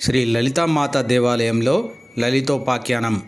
శ్రీ లలితామాత దేవాలయంలో లలితోపాఖ్యానం.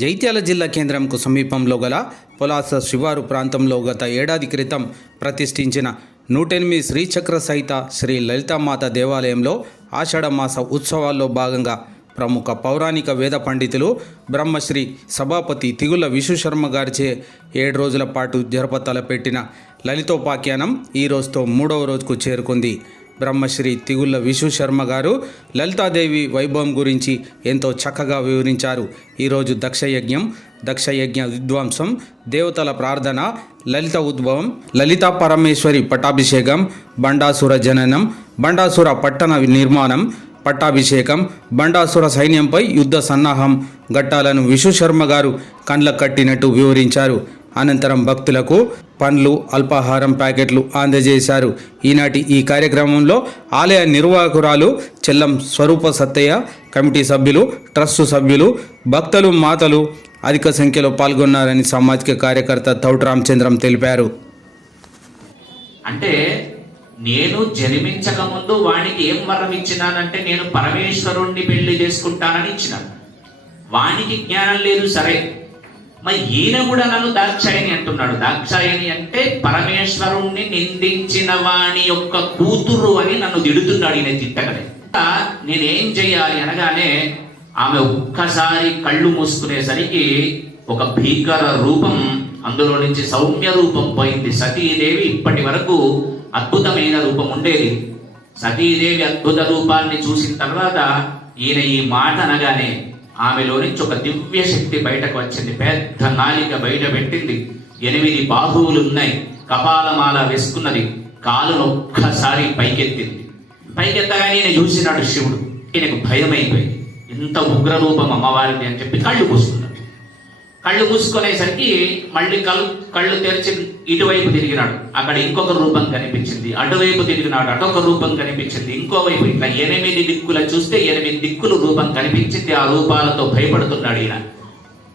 జైత్యాల జిల్లా కేంద్రంకు సమీపంలో గల పొలాస శివారు ప్రాంతంలో గత ఏడాది క్రితం ప్రతిష్ఠించిన నూటెనిమిది శ్రీచక్ర సహిత శ్రీ లలితామాత దేవాలయంలో ఆషాఢమాస ఉత్సవాల్లో భాగంగా ప్రముఖ పౌరాణిక వేద పండితులు బ్రహ్మశ్రీ సభాపతి తిగుల విశ్వశర్మ గారిచే ఏడు రోజుల పాటు జరపతలపెట్టిన లలితోపాఖ్యానం ఈ రోజుతో మూడవ రోజుకు చేరుకుంది. బ్రహ్మశ్రీ తిగుళ్ళ విశ్వశర్మ గారు లలితాదేవి వైభవం గురించి ఎంతో చక్కగా వివరించారు. ఈరోజు దక్షయజ్ఞం దక్షయజ్ఞ విద్వాంసం దేవతల ప్రార్థన లలిత ఉద్భవం లలితా పరమేశ్వరి పట్టాభిషేకం బండాసుర జననం బండాసుర పట్టణ నిర్మాణం పట్టాభిషేకం బండాసుర సైన్యంపై యుద్ధ సన్నాహం ఘట్టాలను విశ్వశర్మ గారు కండ్ల కట్టినట్టు వివరించారు. అనంతరం భక్తులకు పండ్లు అల్పాహారం ప్యాకెట్లు అందజేశారు. ఈనాటి ఈ కార్యక్రమంలో ఆలయ నిర్వాహకురాలు చెల్లం స్వరూప సత్తయ్య కమిటీ సభ్యులు ట్రస్టు సభ్యులు భక్తులు మాతలు అధిక సంఖ్యలో పాల్గొన్నారని సామాజిక కార్యకర్త తౌట్ రామచంద్రం తెలిపారు. అంటే నేను జన్మించక ముందు వానికి ఏం వరం ఇచ్చినానంటే నేను పరమేశ్వరుణ్ణి పెళ్ళి చేసుకుంటానని ఇచ్చినాను. వానికి జ్ఞానం లేదు సరే. మరి ఈయన కూడా నన్ను దాక్షాయని అంటున్నాడు. దాక్షాయని అంటే పరమేశ్వరుణ్ణి నిందించిన వాణి యొక్క కూతురు అని నన్ను తిడుతున్నాడు ఈయన తిట్టగలే నేనేం చెయ్యాలి అనగానే ఆమె ఒక్కసారి కళ్ళు మూసుకునేసరికి ఒక భీకర రూపం అందులో నుంచి సౌమ్య రూపం పోయింది. సతీదేవి ఇప్పటి వరకు అద్భుతమైన రూపం ఉండేది. సతీదేవి అద్భుత రూపాన్ని చూసిన తర్వాత ఈయన ఈ మాట అనగానే ఆమెలో నుంచి ఒక దివ్య శక్తి బయటకు వచ్చింది. పెద్ద నాలిక బయట పెట్టింది. ఎనిమిది బాహువులు ఉన్నాయి కపాలమాల వేసుకున్నది. కాలును ఒక్కసారి పైకెత్తింది. పైకెత్తగానే ఈయన చూసినాడు శివుడు. ఈయనకు భయమైపోయింది. ఇంత ఉగ్ర రూపం అమ్మవారిది అని చెప్పి కళ్ళు మూసుకున్నాడు కళ్ళు మూసుకునేసరికి మళ్ళీ కళ్ళు కళ్ళు తెరిచి ఇటువైపు తిరిగినాడు. అక్కడ ఇంకొక రూపం కనిపించింది. అటువైపు తిరిగినాడు. అటొక రూపం కనిపించింది. ఇంకోవైపు ఇట్లా ఎనిమిది దిక్కుల చూస్తే ఎనిమిది దిక్కులు రూపం కనిపించింది. ఆ రూపాలతో భయపడుతున్నాడు ఈయన.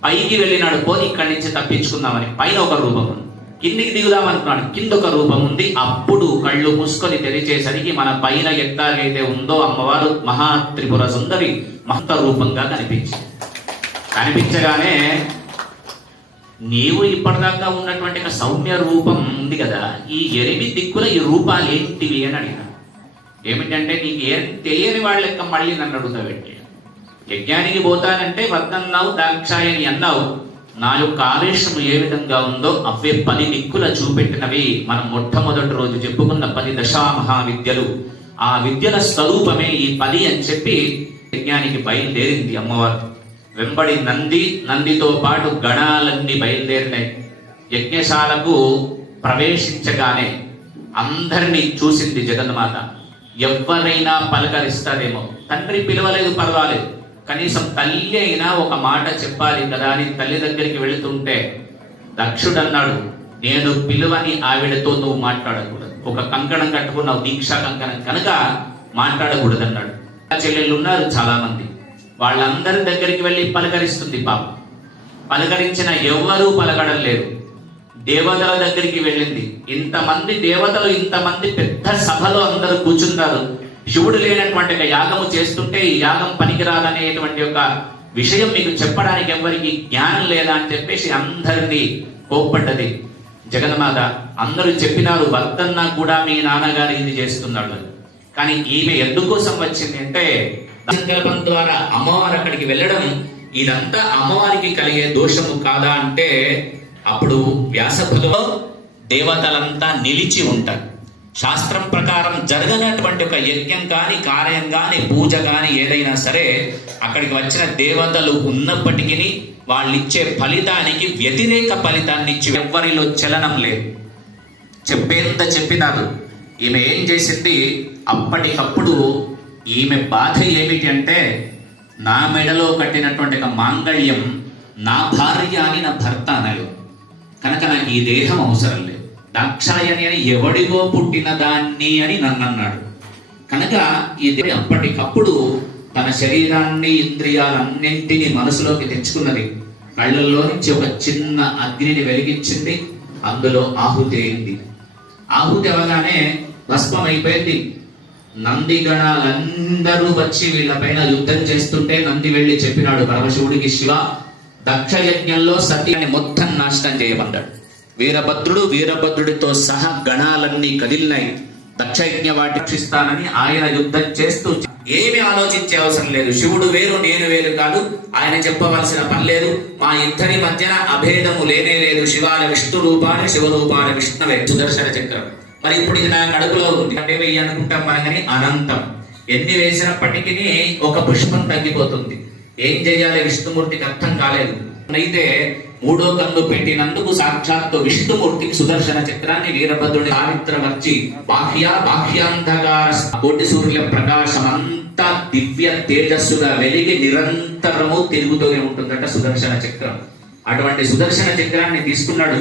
పైకి వెళ్ళినాడు. పోని ఇక్కడి నుంచి తప్పించుకుందామని. పైన ఒక రూపం ఉంది. కిందికి దిగుదామనుకున్నాడు. కింద ఒక రూపం ఉంది. అప్పుడు కళ్ళు మూసుకొని తెరిచేసరికి మన పైన ఎట్టాగైతే ఉందో అమ్మవారు మహా త్రిపుర సుందరి మహత్త రూపంగా కనిపించింది. కనిపించగానే నీవు ఇప్పటిదాకా ఉన్నటువంటి ఒక సౌమ్య రూపం ఉంది కదా ఈ ఎనిమిది దిక్కుల ఈ రూపాలు ఏంటివి అని అడిగాను ఏమిటంటే నీకు ఏం తెలియని వాళ్ళ లెక్క మళ్ళీ నన్ను అడుగుతావేంటి యజ్ఞానికి పోతానంటే వద్దన్నావు దాక్షాయని అన్నావు. నా యొక్క ఆవేశం ఏ విధంగా ఉందో అవే పది దిక్కుల చూపెట్టినవి. మనం మొట్టమొదటి రోజు చెప్పుకున్న పది దశా విద్యలు ఆ విద్యల స్వరూపమే ఈ పది అని చెప్పి యజ్ఞానికి బయలుదేరింది అమ్మవారు. వెంబడి నంది నందితో పాటు గణాలన్నీ బయలుదేరినాయి. యజ్ఞశాలకు ప్రవేశించగానే అందరినీ చూసింది జగన్మాత. ఎవరైనా పలకరిస్తారేమో. తండ్రి పిలవలేదు పర్వాలేదు. కనీసం తల్లి అయినా ఒక మాట చెప్పాలి కదా అని తల్లి దగ్గరికి వెళుతుంటే దక్షుడు అన్నాడు నేను పిలువని ఆవిడతో నువ్వు మాట్లాడకూడదు. ఒక కంకణం కట్టుకున్నావు దీక్షా కంకణం. కనుక మాట్లాడకూడదు అన్నాడు చెల్లెళ్ళు ఉన్నారు చాలా మంది వాళ్ళందరి దగ్గరికి వెళ్ళి పలకరిస్తుంది పాపం. పలకరించిన ఎవ్వరూ పలకడం లేదు. దేవతల దగ్గరికి వెళ్ళింది. ఇంతమంది దేవతలు ఇంతమంది పెద్ద సభలో అందరూ కూర్చున్నారు శివుడు లేనటువంటి ఒక యాగము చేస్తుంటే ఈ యాగం పనికిరాదనేటువంటి ఒక విషయం మీకు చెప్పడానికి ఎవరికి జ్ఞానం లేదా అని చెప్పేసి అందరినీ కోప్పడ్డది. జగన్మాత అందరూ చెప్పినారు భర్తన్న కూడా మీ నాన్నగారు ఇది చేస్తున్నాడు కానీ ఈమె ఎందుకోసం వచ్చింది అంటే సంకల్పం ద్వారా అమ్మవారు అక్కడికి వెళ్ళడం ఇదంతా అమ్మవారికి కలిగే దోషము కాదా అంటే అప్పుడు వ్యాసభలో దేవతలంతా నిలిచి ఉంటారు. శాస్త్రం ప్రకారం జరగనటువంటి ఒక యజ్ఞం కానీ కార్యం కానీ పూజ కానీ ఏదైనా సరే అక్కడికి వచ్చిన దేవతలు ఉన్నప్పటికీ వాళ్ళు ఇచ్చే ఫలితానికి వ్యతిరేక ఫలితాన్ని ఇచ్చి ఎవ్వరిలో చలనం లేదు. చెప్పేంత చెప్పినారు. ఈమె ఏం చేసింది? అప్పటికప్పుడు ఈమె బాధ ఏమిటి అంటే నా మెడలో కట్టినటువంటి ఒక మాంగళ్యం నా భార్య అని నా భర్త అనలు కనుక నాకు ఈ దేహం అవసరం లేదు. దాక్షాయని అని ఎవడిగో పుట్టిన దాన్ని అని నన్ను అన్నాడు. కనుక ఇది అప్పటికప్పుడు తన శరీరాన్ని ఇంద్రియాలన్నింటినీ మనసులోకి తెచ్చుకున్నది. కళ్ళల్లో నుంచి ఒక చిన్న అగ్నిని వెలిగించింది. అందులో ఆహుతి అయింది. ఆహుతి అవగానే భస్మం అయిపోయింది నందిగణాలందరూ వచ్చి వీళ్ళపైన యుద్ధం చేస్తుంటే నంది వెళ్ళి చెప్పినాడు పరమశివుడికి శివ దక్ష యజ్ఞంలో సత్యాన్ని మొత్తం నాశనం చేయమన్నాడు వీరభద్రుడు వీరభద్రుడితో సహా గణాలన్నీ కదిలినాయి. దక్షయజ్ఞ వాటి రక్షిస్తానని ఆయన యుద్ధం చేస్తూ ఏమి ఆలోచించే అవసరం లేదు. శివుడు వేరు నేను వేరు కాదు. ఆయన చెప్పవలసిన పని లేదు. మా ఇద్దరి మధ్యన అభేదము లేనే లేదు. శివాల విష్ణు రూపాన్ని శివరూపాన్ని విష్ణువే. సుదర్శన చక్రం. మరి ఇప్పుడు ఇది నా కడుపులో ఉంది. అంటే వెయ్యి అనుకుంటాం మనం కానీ అనంతం. ఎన్ని వేసినప్పటికీ ఒక పుష్పం తగ్గిపోతుంది. ఏం చేయాలి విష్ణుమూర్తికి అర్థం కాలేదు. అయితే మూడో కన్ను పెట్టినందుకు సాక్షాత్తు విష్ణుమూర్తికి సుదర్శన చిత్రాన్ని వీరభద్రుడి చారిత్రమర్చి బాహ్య బాహ్యాంధకార కోటి సూర్యుల ప్రకాశం అంతా దివ్య తేజస్సుగా వెలిగి నిరంతరము తిరుగుతూనే ఉంటుందట సుదర్శన చక్రం అటువంటి సుదర్శన చక్రాన్ని తీసుకున్నాడు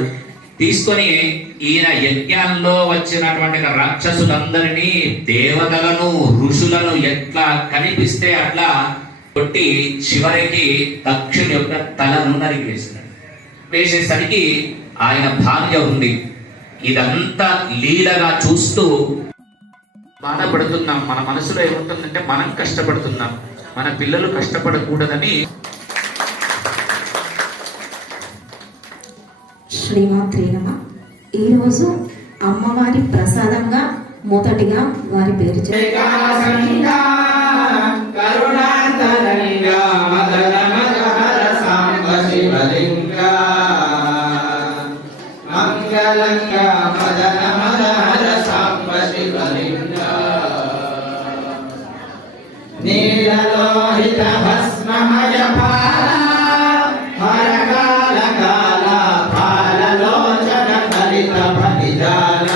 తీసుకొని ఈయన యజ్ఞంలో వచ్చినటువంటి రాక్షసులందరినీ దేవతలను ఋషులను ఎట్లా కనిపిస్తే అట్లా కొట్టి చివరికి దక్షుని యొక్క తలను నరికి వేసినాడు వేసేసరికి ఆయన భార్య ఉంది. ఇదంతా లీలగా చూస్తూ బాధపడుతున్నాం. మన మనసులో ఏముంటుందంటే మనం కష్టపడుతున్నాం. మన పిల్లలు కష్టపడకూడదని శ్రీమాత్రి నమ. ఈరోజు అమ్మవారి ప్రసాదంగా మొదటిగా వారి పేరు చెప్పారు Vidala.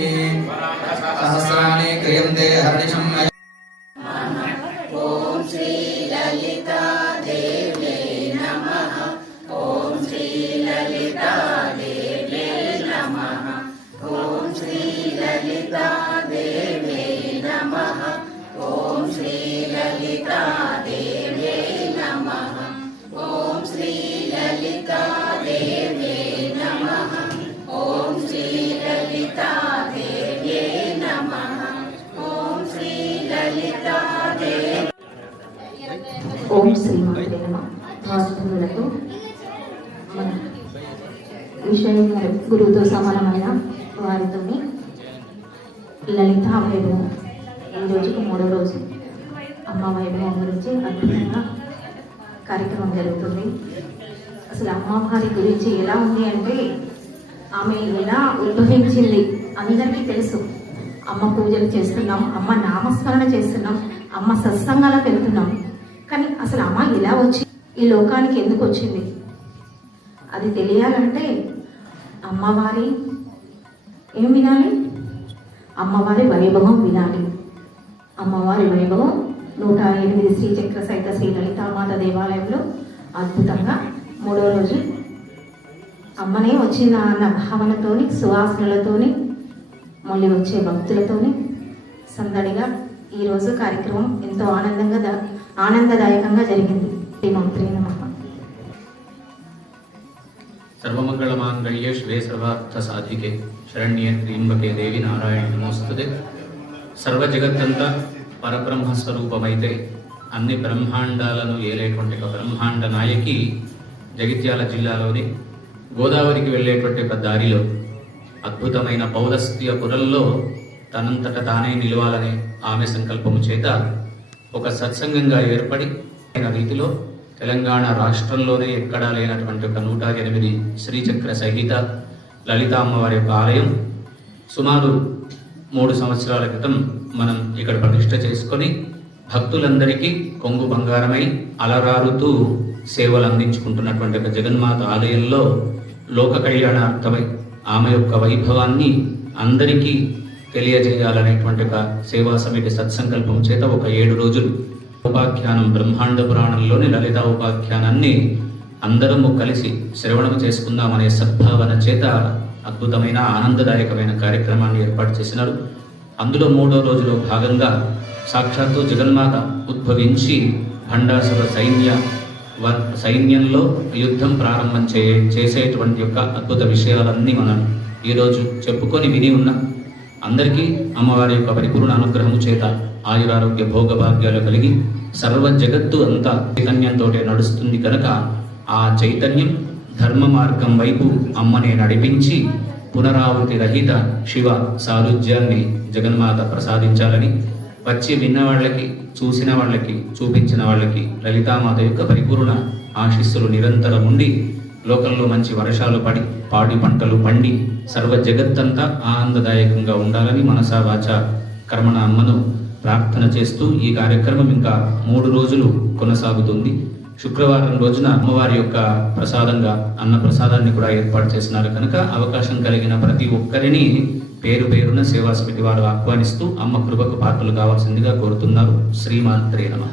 గురువుతో సమానమైన వారితో లలిత వైభవం. ఈ రోజుకు మూడో రోజు. అమ్మ వైభవం గురించి అద్భుతంగా కార్యక్రమం జరుగుతుంది. అసలు అమ్మవారి గురించి ఎలా ఉంది అంటే ఆమె ఎలా ఉద్భవించింది అందరికీ తెలుసు. అమ్మ పూజలు చేస్తున్నాం అమ్మ నామస్మరణ చేస్తున్నాం అమ్మ సత్సంగాలకు వెళ్తున్నాం కానీ అసలు అమ్మ ఎలా వచ్చి ఈ లోకానికి ఎందుకు వచ్చింది? అది తెలియాలంటే అమ్మవారి ఏం వినాలి? అమ్మవారి వైభవం వినాలి. అమ్మవారి వైభవం నూట ఎనిమిది శ్రీచక్ర సహిత శ్రీ లలితామాత దేవాలయంలో అద్భుతంగా మూడో రోజు అమ్మనే వచ్చిన అన్న భావనతోని సువాసనలతోని మళ్ళీ వచ్చే భక్తులతోని సందడిగా ఈరోజు కార్యక్రమం ఎంతో ఆనందంగా ఆనందదాయకంగా జరిగింది. శ్రీమంత్రి నమస్తే सर्वमङ्गलमाङ्गल्ये शिवे सर्वार्थसाधिके శరణ్యే త్ర్యంబకే దేవి నారాయణ నమోస్తుతే సర్వజగత్తంతా పరబ్రహ్మ స్వరూపమైతే అన్ని బ్రహ్మాండాలను ఏలేటువంటి ఒక బ్రహ్మాండ నాయకి జగిత్యాల జిల్లాలోని గోదావరికి వెళ్ళేటువంటి ఒక దారిలో అద్భుతమైన పౌలస్త్య పురంలో తనంతట తానే నిలవాలనే ఆమె సంకల్పము చేత ఒక సత్సంగంగా ఏర్పడి అయిన రీతిలో తెలంగాణ రాష్ట్రంలోనే ఎక్కడా లేనటువంటి ఒక నూట ఎనిమిది శ్రీచక్ర సహిత లలిత అమ్మవారి యొక్క ఆలయం సుమారు మూడు సంవత్సరాల క్రితం మనం ఇక్కడ ప్రతిష్ట చేసుకొని భక్తులందరికీ కొంగు బంగారమై అలరారుతూ సేవలు అందించుకుంటున్నటువంటి ఒక జగన్మాత ఆలయంలో లోక కళ్యాణార్థమై ఆమె యొక్క వైభవాన్ని అందరికీ తెలియజేయాలనేటువంటి ఒక సేవా సమితి సత్సంకల్పం చేత ఒక ఏడు రోజులు ఉపాఖ్యానం బ్రహ్మాండ పురాణంలోని లలిత ఉపాఖ్యానాన్ని అందరము కలిసి శ్రవణం చేసుకుందామనే సద్భావన చేత అద్భుతమైన ఆనందదాయకమైన కార్యక్రమాన్ని ఏర్పాటు చేసినారు. అందులో మూడో రోజులో భాగంగా సాక్షాత్తు జగన్మాత ఉద్భవించి భండాసుర సైన్య సైన్యంలో యుద్ధం ప్రారంభం చే చేసేటువంటి యొక్క అద్భుత విషయాలన్నీ మనం ఈరోజు చెప్పుకొని విని ఉన్నాం. అందరికీ అమ్మవారి యొక్క పరిపూర్ణ అనుగ్రహము చేత ఆయురారోగ్య భోగభాగ్యాలు కలిగి సర్వ జగత్తు అంతా చైతన్యంతో నడుస్తుంది కనుక ఆ చైతన్యం ధర్మ మార్గం వైపు అమ్మని నడిపించి పునరావృతి రహిత శివ సారుజ్యాన్ని జగన్మాత ప్రసాదించాలని వచ్చి విన్న వాళ్ళకి చూసిన వాళ్ళకి చూపించిన వాళ్ళకి లలితామాత యొక్క పరిపూర్ణ ఆశీస్సులు నిరంతరం ఉండి లోకంలో మంచి వర్షాలు పడి పాడి పంటలు పండి సర్వ జగత్తంతా ఆనందదాయకంగా ఉండాలని మనసా వాచ కర్మణ అమ్మను ప్రార్థన చేస్తూ ఈ కార్యక్రమం ఇంకా మూడు రోజులు కొనసాగుతుంది. శుక్రవారం రోజున అమ్మవారి యొక్క ప్రసాదంగా అన్న ప్రసాదాన్ని కూడా ఏర్పాటు చేసినారు. కనుక అవకాశం కలిగిన ప్రతి ఒక్కరిని పేరు పేరున సేవా సమితి వారు ఆహ్వానిస్తూ అమ్మ కృపకు పాత్రలు కావాల్సిందిగా కోరుతున్నారు. శ్రీమాత్రే నమ.